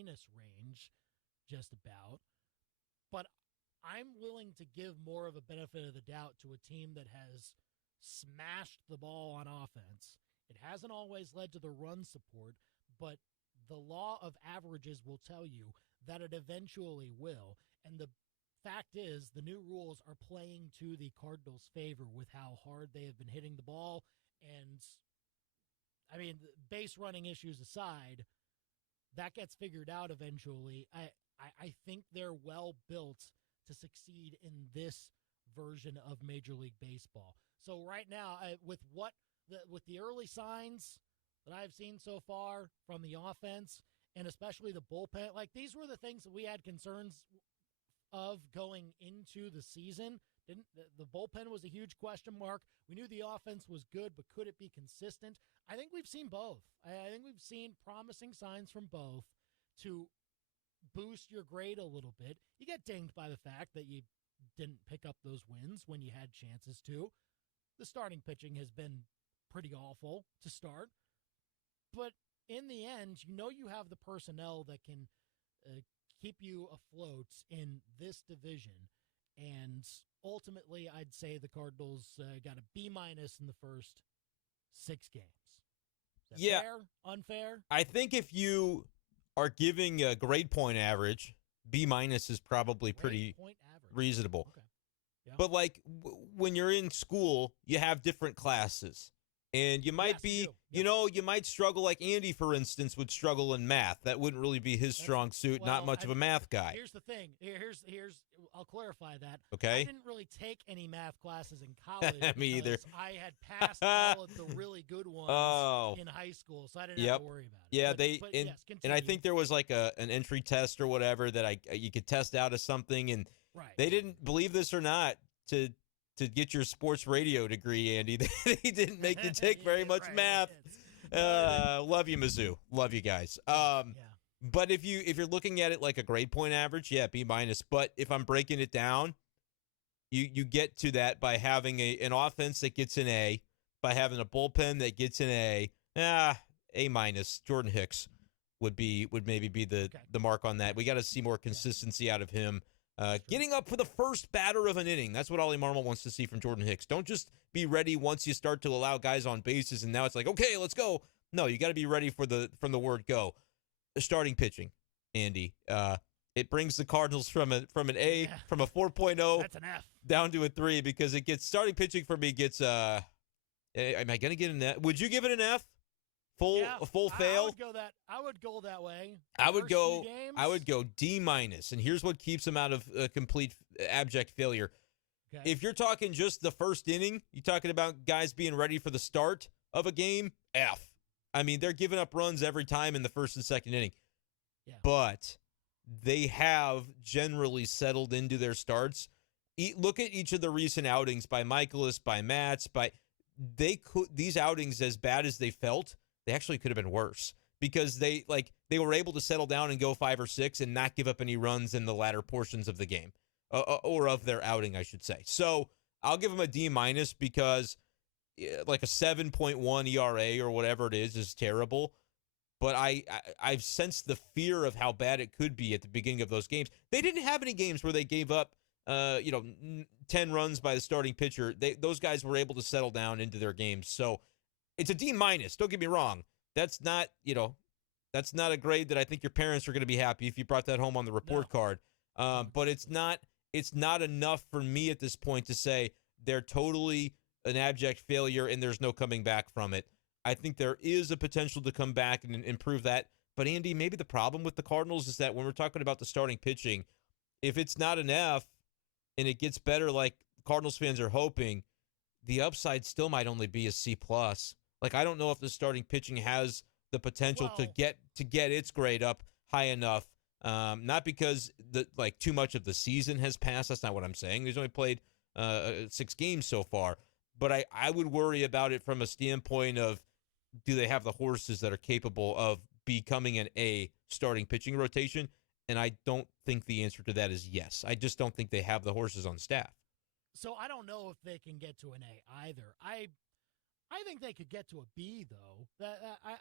minus range, just about. But I'm willing to give more of a benefit of the doubt to a team that has smashed the ball on offense. It hasn't always led to the run support, but the law of averages will tell you that it eventually will. And the fact is, the new rules are playing to the Cardinals' favor with how hard they have been hitting the ball. And, I mean, base running issues aside, that gets figured out eventually. I think they're well built to succeed in this version of Major League Baseball. So right now, with the early signs that I've seen so far from the offense, and especially the bullpen, like these were the things that we had concerns of going into the season. The bullpen was a huge question mark. We knew the offense was good, but could it be consistent? I think we've seen both. I think we've seen promising signs from both to boost your grade a little bit. You get dinged by the fact that you didn't pick up those wins when you had chances to. The starting pitching has been pretty awful to start. But in the end, you know you have the personnel that can keep you afloat in this division. And ultimately, I'd say the Cardinals got a B- in the first 6 games. Is that fair? Unfair? I think if you are giving a grade point average, B- is probably pretty reasonable. Okay. Yeah. But like when you're in school, you have different classes. And you might you might struggle, like Andy, for instance, would struggle in math. That wouldn't really be his strong suit, not much of a math guy. Here's the thing. Here's I'll clarify that. Okay. I didn't really take any math classes in college. Me either. I had passed all of the really good ones in high school, so I didn't have to worry about it. Yeah, yes, and I think there was like an entry test or whatever that you could test out of something, and they didn't, believe this or not, to get your sports radio degree, Andy. They didn't make you take very much math. Love you, Mizzou. Love you guys. But if you're looking at it like a grade point average, B-. But if I'm breaking it down, you get to that by having an offense that gets an A, by having a bullpen that gets an A. A-. Jordan Hicks would maybe be the mark on that. We got to see more consistency out of him. Getting up for the first batter of an inning. That's what Ollie Marmol wants to see from Jordan Hicks. Don't just be ready once you start to allow guys on bases, and now it's like, okay, let's go. No, you got to be ready from the word go. Starting pitching, Andy. It brings the Cardinals from an A, from a 4.0 that's an F, down to a 3, because it gets, starting pitching for me gets, am I going to get an F? Would you give it an F? A full fail? I would go that way. I would go D-. And here's what keeps them out of complete abject failure. Okay. If you're talking just the first inning, you're talking about guys being ready for the start of a game, F. I mean, they're giving up runs every time in the first and second inning. Yeah. But they have generally settled into their starts. Look at each of the recent outings by Michaelis, by Matz, these outings, as bad as they felt, they actually could have been worse, because they were able to settle down and go 5 or 6 and not give up any runs in the latter portions of the game, or of their outing, I should say. So I'll give them a D- because like a 7.1 ERA or whatever it is terrible. But I've sensed the fear of how bad it could be at the beginning of those games. They didn't have any games where they gave up 10 runs by the starting pitcher. Those guys were able to settle down into their games. So it's a D-. Don't get me wrong. That's not a grade that I think your parents are going to be happy if you brought that home on the report card. But it's not enough for me at this point to say they're totally an abject failure and there's no coming back from it. I think there is a potential to come back and improve that. But Andy, maybe the problem with the Cardinals is that when we're talking about the starting pitching, if it's not an F and it gets better like Cardinals fans are hoping, the upside still might only be a C+. Like, I don't know if the starting pitching has the potential to get its grade up high enough. Not because too much of the season has passed. That's not what I'm saying. He's only played 6 games so far. But I would worry about it from a standpoint of, do they have the horses that are capable of becoming an A starting pitching rotation? And I don't think the answer to that is yes. I just don't think they have the horses on staff. So I don't know if they can get to an A either. I think they could get to a B, though.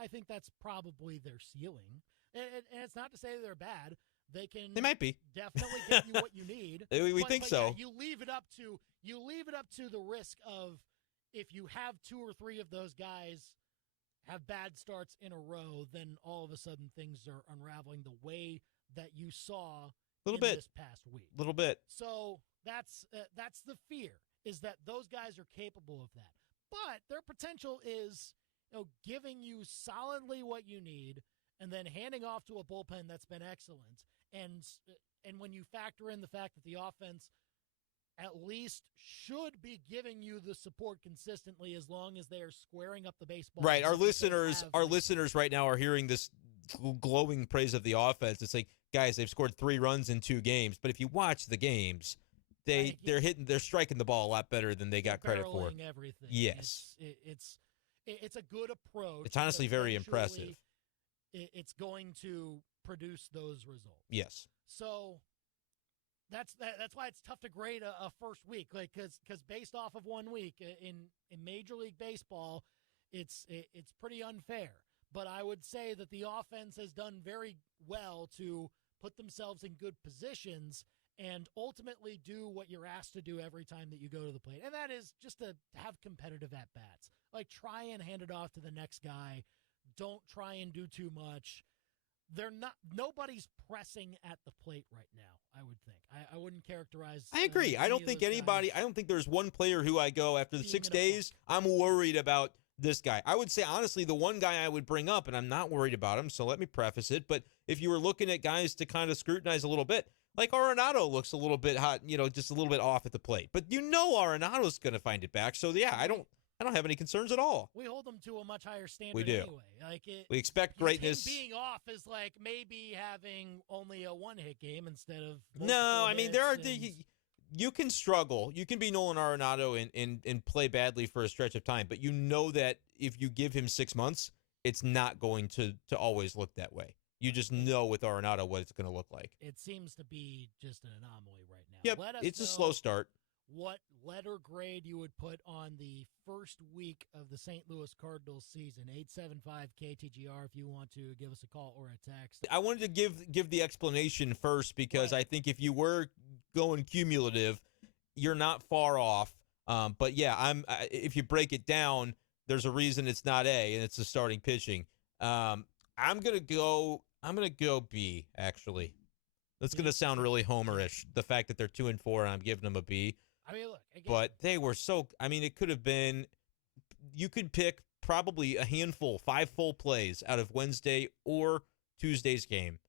I think that's probably their ceiling. And it's not to say they're bad. They might be. definitely give you what you need. we think so. Yeah, you leave it up to the risk of, if you have 2 or 3 of those guys have bad starts in a row, then all of a sudden things are unraveling the way that you saw this past week. A little bit. So that's the fear, is that those guys are capable of that. But their potential is, giving you solidly what you need and then handing off to a bullpen that's been excellent. And when you factor in the fact that the offense at least should be giving you the support consistently, as long as they are squaring up the baseball. Right. Our listeners right now are hearing this glowing praise of the offense. It's like, guys, they've scored 3 runs in 2 games, but if you watch the games, they're striking the ball a lot better than they got credit for. Everything. Yes. It's a good approach. It's honestly very impressive. It's going to produce those results. Yes. So that's why it's tough to grade a first week, because based off of 1 week in Major League Baseball, it's pretty unfair. But I would say that the offense has done very well to put themselves in good positions and ultimately do what you're asked to do every time that you go to the plate, and that is just to have competitive at bats. Like, try and hand it off to the next guy. Don't try and do too much. Nobody's pressing at the plate right now, I would think. I wouldn't characterize. I agree. I don't think anybody, I don't think there's one player who I go after the 6 days, I'm worried about this guy. I would say, honestly, the one guy I would bring up, and I'm not worried about him, so let me preface it, but if you were looking at guys to kind of scrutinize a little bit, like Arenado looks a little bit hot, just a little bit off at the plate. But Arenado's going to find it back. So, yeah, I don't have any concerns at all. We hold them to a much higher standard. We do. Anyway. We expect greatness. Him being off is like maybe having only a 1-hit game instead of you can struggle. You can be Nolan Arenado and play badly for a stretch of time, but you know that if you give him 6 months, it's not going to always look that way. You just know with Arenado what it's going to look like. It seems to be just an anomaly right now. Yep, it's a slow start. What letter grade you would put on the first week of the St. Louis Cardinals season? 875 KTGR if you want to give us a call or a text. I wanted to give the explanation first because I think if you were going cumulative, you're not far off. But yeah, if you break it down, there's a reason it's not A, and it's the starting pitching. I'm gonna go B, actually. That's gonna sound really homerish. The fact that they're 2-4 and I'm giving them a B. I mean, look, again, but they were so. I mean, it could have been. You could pick probably a handful, 5 full plays out of Wednesday or Tuesday's game,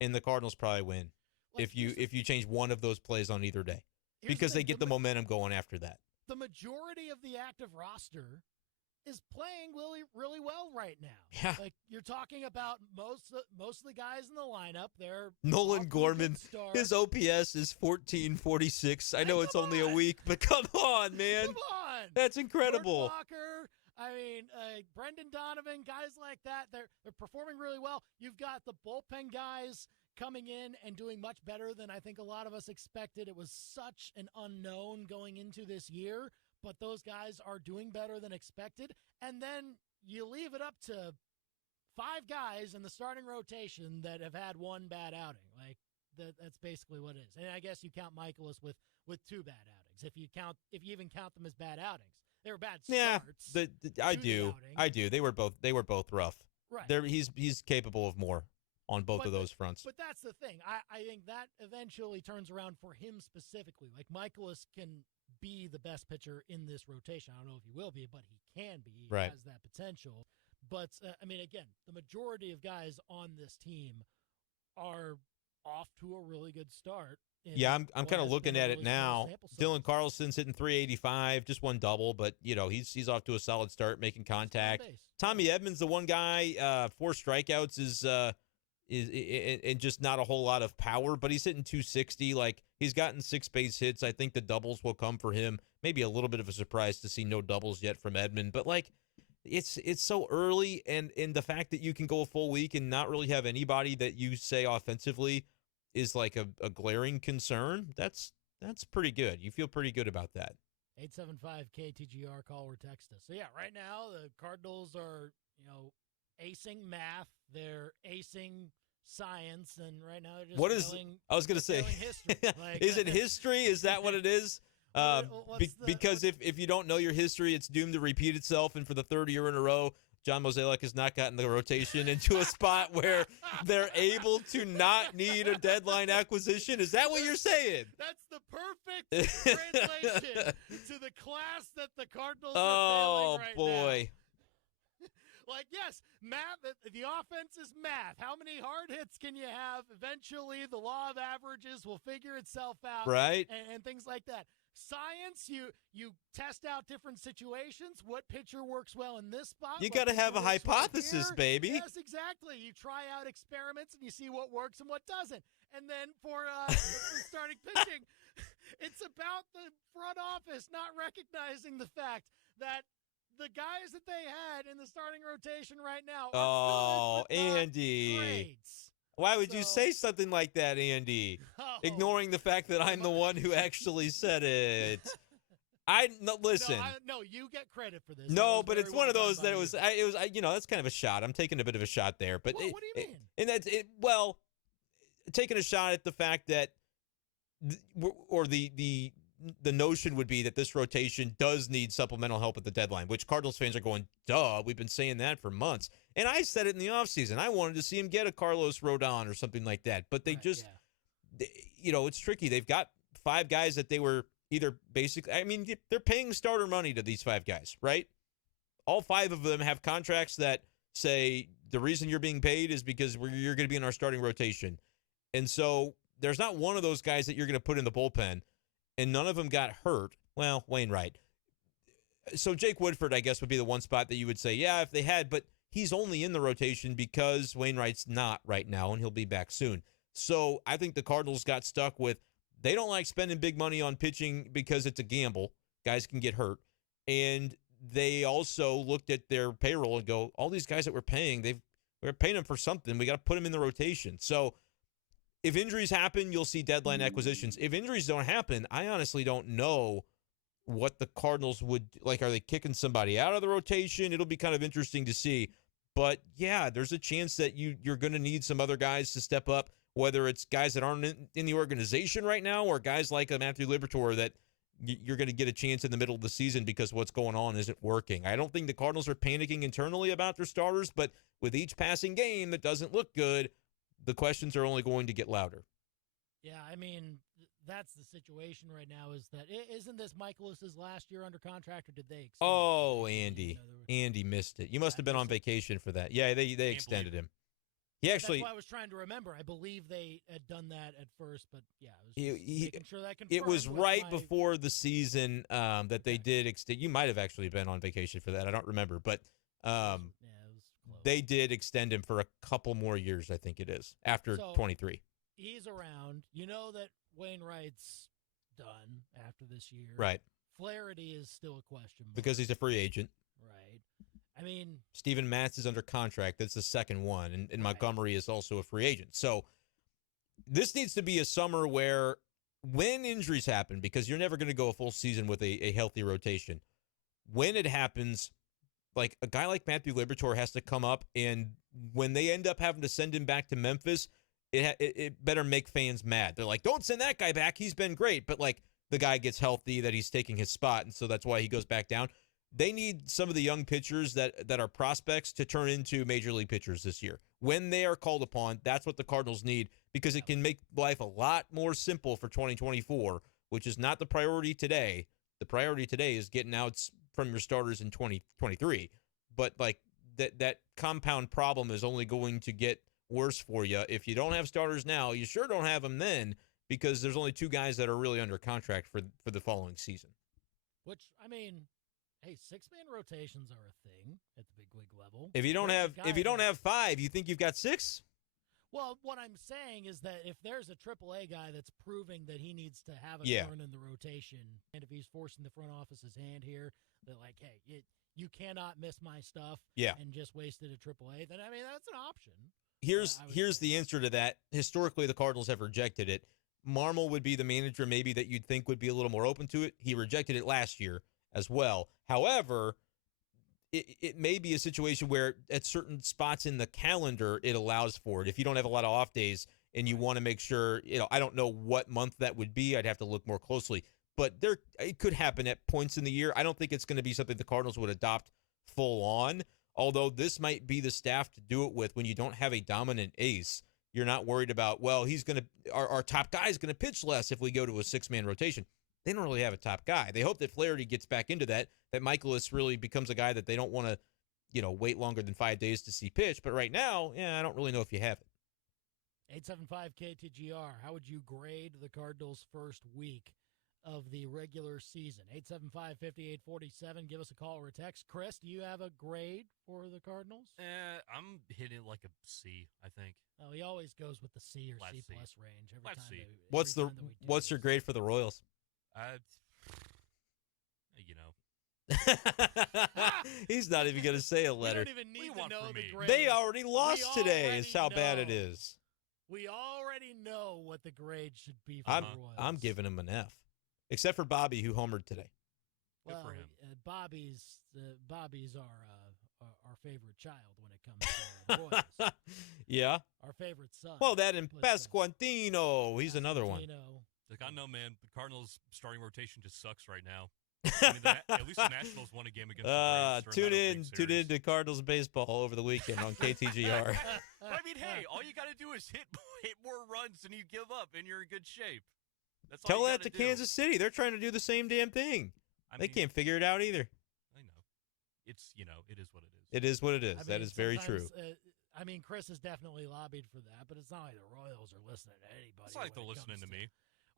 and the Cardinals probably win if you change one of those plays on either day, because they get the momentum going after that. The majority of the active roster is playing really, really well right now. Yeah. Like, you're talking about most of the guys in the lineup. They're Nolan Gorman. His OPS is 1446. I know it's only a week, but come on, man. Come on. That's incredible. Walker, Brendan Donovan, guys like that. They're performing really well. You've got the bullpen guys coming in and doing much better than I think a lot of us expected. It was such an unknown going into this year, but those guys are doing better than expected. And then you leave it up to 5 guys in the starting rotation that have had one bad outing. Like, that's basically what it is. And I guess you count Michaelis with 2 bad outings. If you even count them as bad outings, they were bad starts. Yeah, I do. They were both rough. Right. He's capable of more on both of those fronts. But that's the thing. I think that eventually turns around for him specifically. Like, Michaelis can be the best pitcher in this rotation. I don't know if he will be, but he can be. He has that potential. But, again, the majority of guys on this team are off to a really good start. Yeah, I'm kind of looking at it now. Dylan Carlson's hitting 385, just one double, but he's off to a solid start, making contact. Tommy Edmonds, the one guy, 4 strikeouts is and just not a whole lot of power, but he's hitting 260. Like, he's gotten 6 base hits. I think the doubles will come for him. Maybe a little bit of a surprise to see no doubles yet from Edmond, but like, it's so early, and the fact that you can go a full week and not really have anybody that you say offensively is like a glaring concern. That's pretty good. You feel pretty good about that. 875 KTGR, call or text us. So yeah, right now the Cardinals are, acing math. They're acing science, and right now they're just what is? I was going to say, history. Like, is it history? Is that what it is? Because if you don't know your history, it's doomed to repeat itself. And for the third year in a row, John Mozeliak has not gotten the rotation into a spot where they're able to not need a deadline acquisition. Is that what you're saying? That's the perfect translation to the class that the Cardinals are failing right boy. now. Like, yes, math, the offense is math. How many hard hits can you have? Eventually, the law of averages will figure itself out. Right. And things like that. Science, you test out different situations. What pitcher works well in this spot? You got to have a hypothesis, baby. Yes, exactly. You try out experiments and you see what works and what doesn't. And then for starting pitching, it's about the front office not recognizing the fact that the guys that they had in the starting rotation right now are Andy. greats. Why would you say something like that, Andy? Ignoring the fact that I'm the one who actually said it. Listen. No, you get credit for this. No, but it's one of those that it was that's kind of a shot. I'm taking a bit of a shot there, but what do you mean? And that's it. Well, taking a shot at the fact that, the notion would be that this rotation does need supplemental help at the deadline, which Cardinals fans are going, duh, we've been saying that for months. And I said it in the offseason. I wanted to see him get a Carlos Rodon or something like that. But they it's tricky. They've got 5 guys that they were either basically, they're paying starter money to these 5 guys, right? All 5 of them have contracts that say the reason you're being paid is because you're going to be in our starting rotation. And so there's not one of those guys that you're going to put in the bullpen. And none of them got hurt. Well, Wainwright. So Jake Woodford, I guess, would be the one spot that you would say, yeah, if they had, but he's only in the rotation because Wainwright's not right now, and he'll be back soon. So I think the Cardinals got stuck with, they don't like spending big money on pitching because it's a gamble. Guys can get hurt. And they also looked at their payroll and go, all these guys that we're paying, we're paying them for something. We got to put them in the rotation. So if injuries happen, you'll see deadline acquisitions. If injuries don't happen, I honestly don't know what the Cardinals would like. Are they kicking somebody out of the rotation? It'll be kind of interesting to see. But yeah, there's a chance that you're going to need some other guys to step up, whether it's guys that aren't in the organization right now or guys like a Matthew Liberatore that you're going to get a chance in the middle of the season because what's going on isn't working. I don't think the Cardinals are panicking internally about their starters, but with each passing game that doesn't look good, the questions are only going to get louder. Yeah, that's the situation right now. Is that isn't this Michaelis's last year under contract, or did they extend Andy. Andy missed it. You must have been on vacation for that. Yeah, they extended him. He actually. That's why I was trying to remember. I believe they had done that at first, but yeah, I was making sure that confirmed. It was right before the season that they did extend. You might have actually been on vacation for that. I don't remember, but it was close. They did extend him for a couple more years. I think it is after 23. He's around. You know that Wainwright's done after this year. Right. Flaherty is still a question mark. Because he's a free agent. Right. Steven Matz is under contract. That's the second one. And right. Montgomery is also a free agent. So this needs to be a summer where when injuries happen, because you're never going to go a full season with a healthy rotation, when it happens, like a guy like Matthew Liberatore has to come up, and when they end up having to send him back to Memphis, it better make fans mad. They're like, don't send that guy back. He's been great. But like the guy gets healthy, that he's taking his spot, and so that's why he goes back down. They need some of the young pitchers that are prospects to turn into major league pitchers this year. When they are called upon, that's what the Cardinals need, because it can make life a lot more simple for 2024, which is not the priority today. The priority today is getting outs from your starters in 2023. But like that compound problem is only going to get worse for you. If you don't have starters now, you sure don't have them then, because there's only 2 guys that are really under contract for the following season. Which, hey, 6-man rotations are a thing at the big league level. If you don't have 5, you think you've got 6? Well, what I'm saying is that if there's a AAA guy that's proving that he needs to have a turn in the rotation, and if he's forcing the front office's hand here, they're like, hey, you cannot miss my stuff and just waste it at AAA, then that's an option. Here's the answer to that. Historically, the Cardinals have rejected it. Marmol would be the manager maybe that you'd think would be a little more open to it. He rejected it last year as well. However, it may be a situation where at certain spots in the calendar it allows for it. If you don't have a lot of off days and you want to make sure, I don't know what month that would be. I'd have to look more closely. But it could happen at points in the year. I don't think it's going to be something the Cardinals would adopt full on, although this might be the staff to do it with when you don't have a dominant ace. You're not worried about, well, our top guy is going to pitch less if we go to a six-man rotation. They don't really have a top guy. They hope that Flaherty gets back into that Michaelis really becomes a guy that they don't want to, wait longer than 5 days to see pitch. But right now, I don't really know if you have it. 875 KTGR, how would you grade the Cardinals' first week of the regular season? 875-5847. Give us a call or a text. Chris, do you have a grade for the Cardinals? I'm hitting it like a C, I think. Oh, he always goes with the C or C plus range every Let's time. see. What's your grade for the Royals? He's not even going to say a letter. We don't even need to know the grade. They already lost today is how bad it is. We already know what the grade should be for the Royals. I'm giving him an F. Except for Bobby, who homered today. Well, good for him. Bobby's our favorite child when it comes to the Royals. Yeah. Our favorite son. Well, that and Pasquantino. He's another one. Like, I know, man. The Cardinals' starting rotation just sucks right now. I mean, at least the Nationals won a game against the Braves. Tune in to Cardinals baseball over the weekend on KTGR. I mean, hey, all you got to do is hit more runs and you give up, and you're in good shape. That's all Tell you that to do. Kansas City. They're trying to do the same damn thing. They can't figure it out either. I know. It's, it is what it is. It is what it is. That is very true. Chris has definitely lobbied for that, but it's not like the Royals are listening to anybody. It's not like they're listening to me.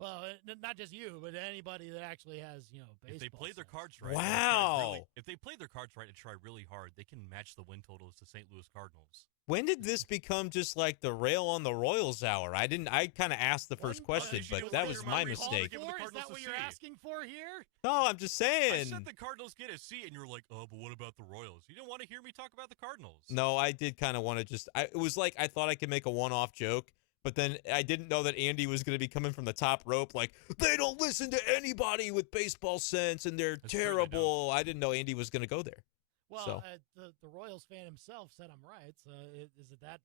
Well, not just you, but anybody that actually has, baseball. If they play their cards right. Wow. If they play their cards right and try really hard, they can match the win totals to St. Louis Cardinals. When did this become just like the rail on the Royals hour? I kind of asked the first question, but that was my mistake. Is that what you're asking for here? No, I'm just saying. I said the Cardinals get a C, and you're like, oh, but what about the Royals? You didn't want to hear me talk about the Cardinals. No, I did kind of want to it was like I thought I could make a one-off joke, but then I didn't know that Andy was going to be coming from the top rope like, they don't listen to anybody with baseball sense, and they're terrible. I didn't know Andy was going to go there. Well, the Royals fan himself said I'm right. So is it that?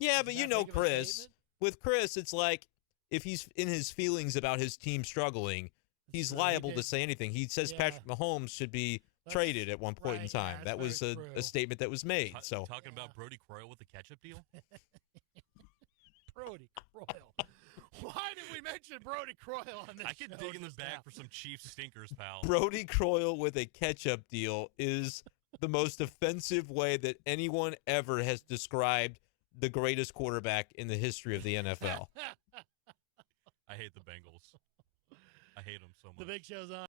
Yeah, but Chris. With Chris, it's like if he's in his feelings about his team struggling, he's liable to say anything. He says Patrick Mahomes should be traded at one point in time. That was a statement that was made. Talking about Brody Croyle with the ketchup deal? Brody Croyle. Why did we mention Brody Croyle on this I could dig in the bag for some Chiefs stinkers, pal. Brody Croyle with a ketchup deal is the most offensive way that anyone ever has described the greatest quarterback in the history of the NFL. I hate the Bengals. I hate them so much. The Big Show's on.